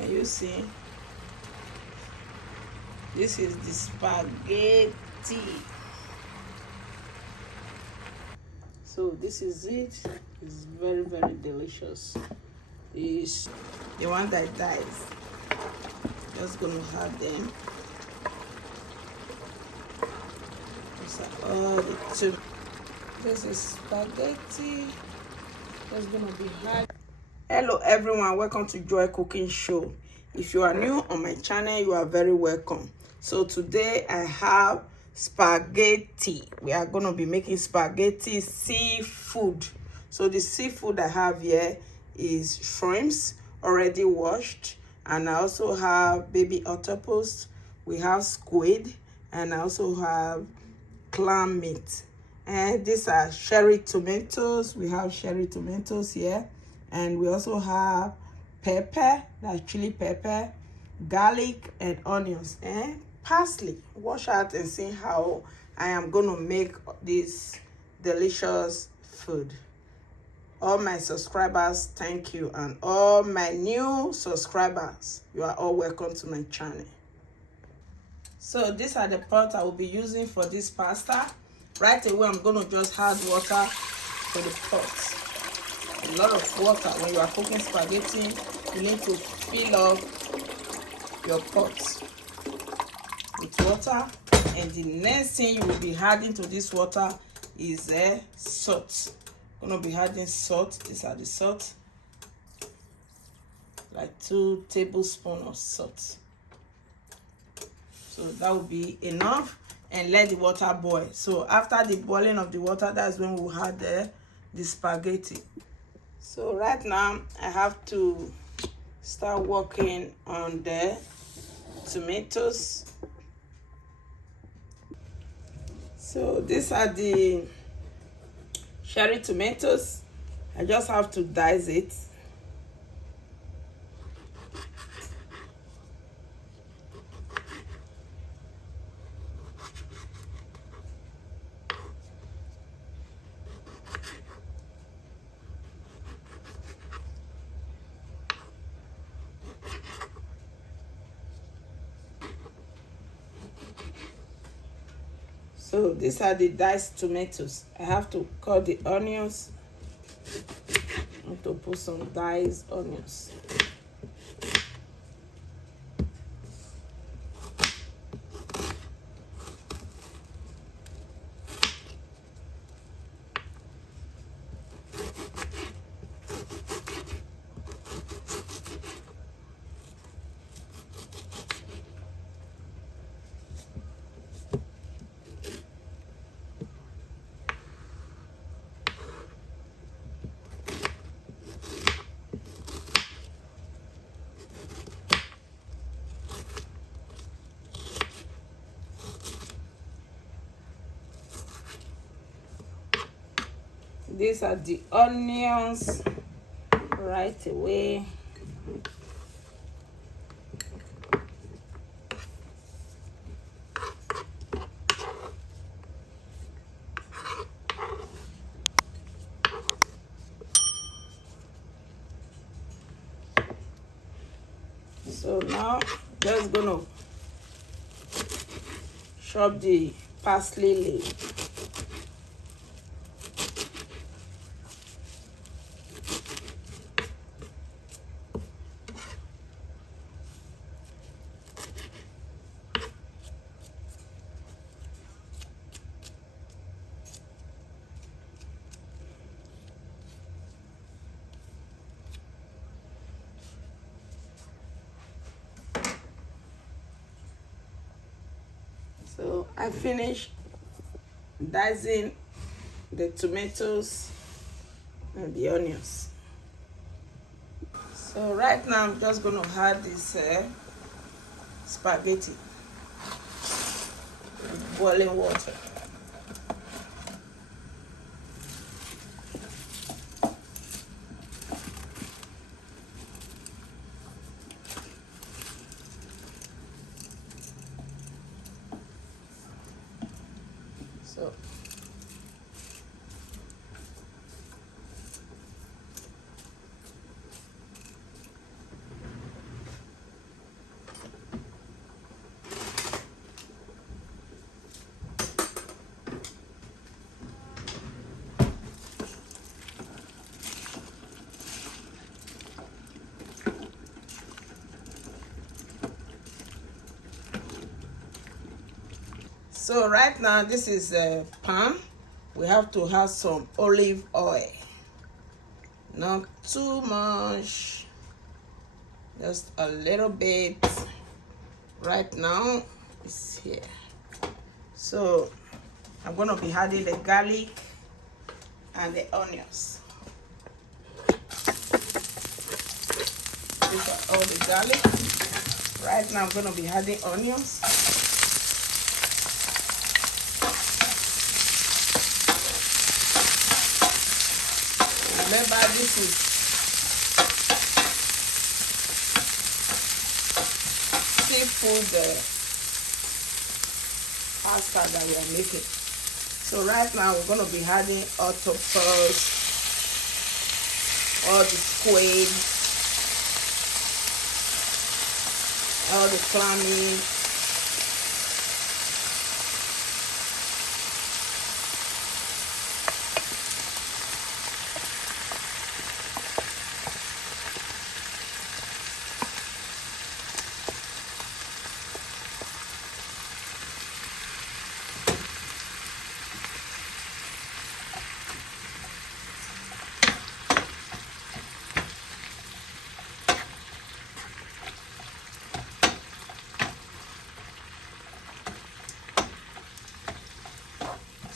Can you see? This is the spaghetti. So this is it. It's very, very delicious. It's the one that dies. Just gonna have them. These are all the two. This is spaghetti. Just gonna be hard. Hello everyone, welcome to Joy Cooking Show. If you are new on my channel, you are very welcome. So today I have spaghetti. We are going to be making spaghetti seafood. So the seafood I have here is shrimps already washed, and I also have baby octopus, we have squid, and I also have clam meat. And these are cherry tomatoes. We have cherry tomatoes here, and we also have pepper, that's chili pepper, garlic, and onions, and parsley. Watch out and see how I am going to make this delicious food. All my subscribers, thank you, and all my new subscribers, you are all welcome to my channel. So these are the pots I will be using for this pasta. Right away, I'm going to just add water for the pots. A lot of water. When you are cooking spaghetti, you need to fill up your pots with water. And the next thing you will be adding to this water is salt. I'm going to be adding salt. These are the salt. Like 2 tablespoons of salt. So that will be enough. And let the water boil. So after the boiling of the water, that's when we'll add the spaghetti. So right now I have to start working on the tomatoes. So these are the cherry tomatoes. I just have to dice it. So these are the diced tomatoes. I have to cut the onions. I want to put some diced onions. These are the onions right away. So now just gonna chop the parsley leaf. So I finished dicing the tomatoes and the onions. So right now I'm just going to add this spaghetti with boiling water. So So right now, this is a pan. We have to have some olive oil. Not too much, just a little bit. Right now, it's here. So I'm gonna be adding the garlic and the onions. These are all the garlic. Right now I'm gonna be adding onions. Remember, this is seafood pasta that we are making. So right now we're gonna be adding octopus, all the squid, all the clammy,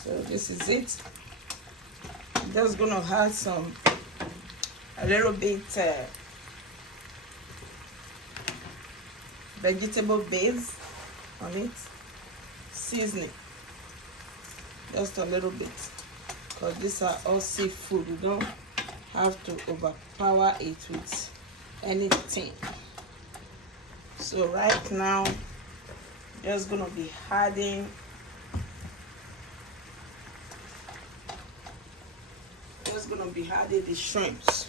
so this is it. I'm just gonna add a little bit vegetable base on it, seasoning, just a little bit, because these are all seafood. We don't have to overpower it with anything. So right now, just gonna be adding the shrimps.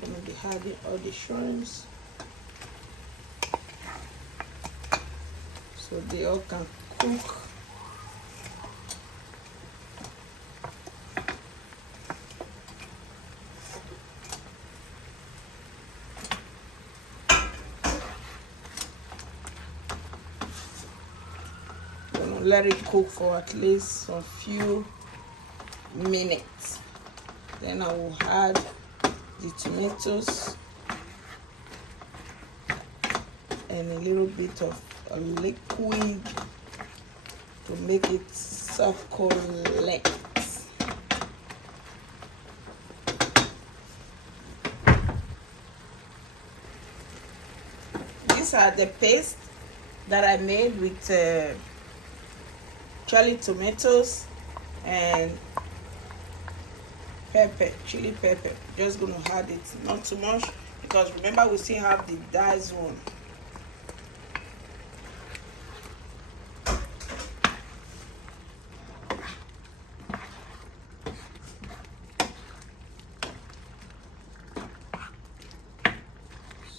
Gonna be adding all the shrimps so they all can cook. Gonna let it cook for at least a few minutes. Then I will add the tomatoes and a little bit of a liquid to make it succulent. These are the paste that I made with cherry tomatoes and pepper, chili pepper. Just gonna add it, not too much, because remember we still have the diced one.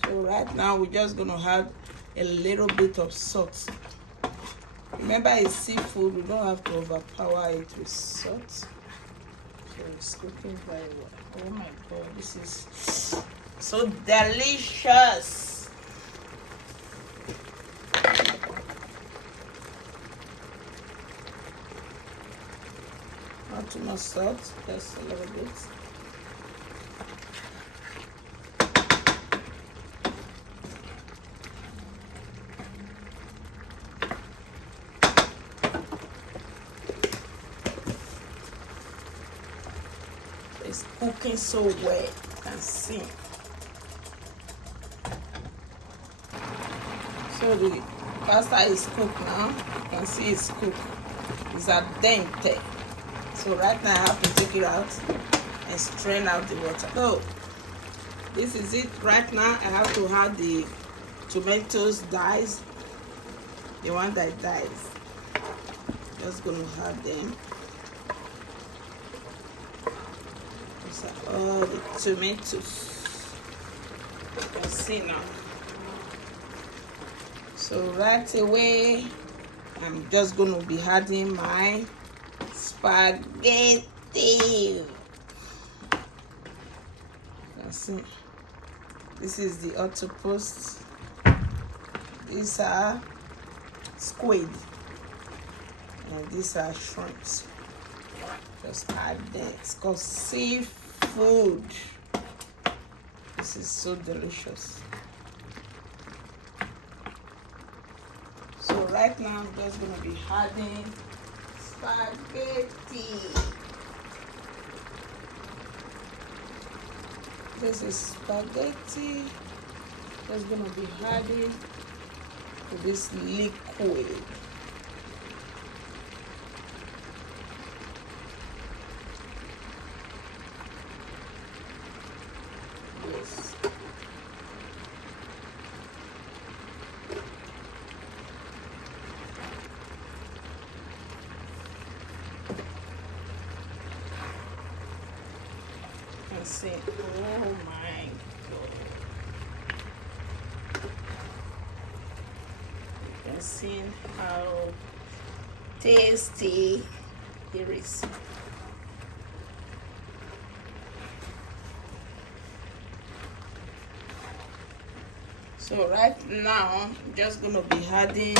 So right now we're just gonna add a little bit of salt. Remember, it's seafood, we don't have to overpower it with salt. So it's cooking very well. Oh my god, this is so delicious. Not too much salt, just a little bit. It's cooking so well, you can see. So the pasta is cooked now. You can see it's cooked. It's al dente. So right now I have to take it out and strain out the water. So this is it. Right now I have to add the tomatoes diced, the one that dies. Just gonna add them. All the tomatoes, you can see now. So right away I'm just going to be adding my spaghetti. You can see this is the octopus. These are squid, and these are shrimps. Just add them. It's called seafood. This is so delicious. So right now I'm just gonna be adding spaghetti. This is spaghetti. Just gonna be adding to this liquid. Yes. And say, oh my God. You can see how tasty it is. So right now, I'm just gonna be adding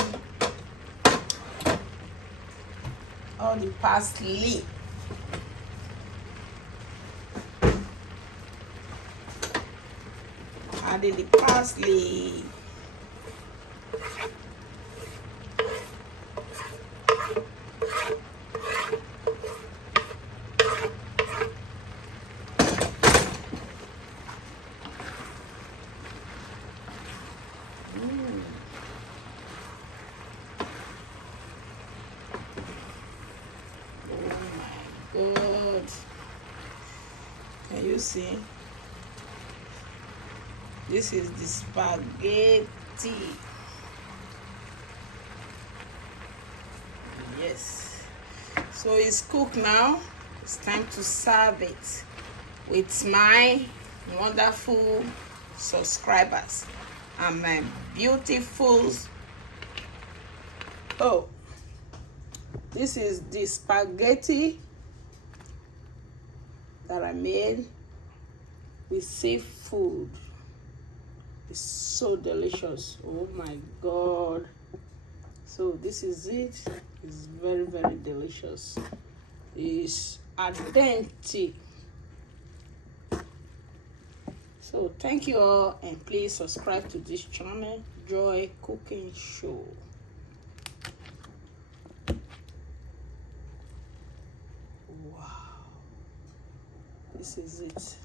all the parsley. Adding the parsley. Good. Can you see? This is the spaghetti. Yes. So it's cooked now. It's time to serve it with my wonderful subscribers and my beautiful. Oh, this is the spaghetti that I made with seafood. It's so delicious. Oh my God. So this is it. It's very, very delicious. It's al dente. So thank you all, and please subscribe to this channel, Joy Cooking Show. Wow. This is it.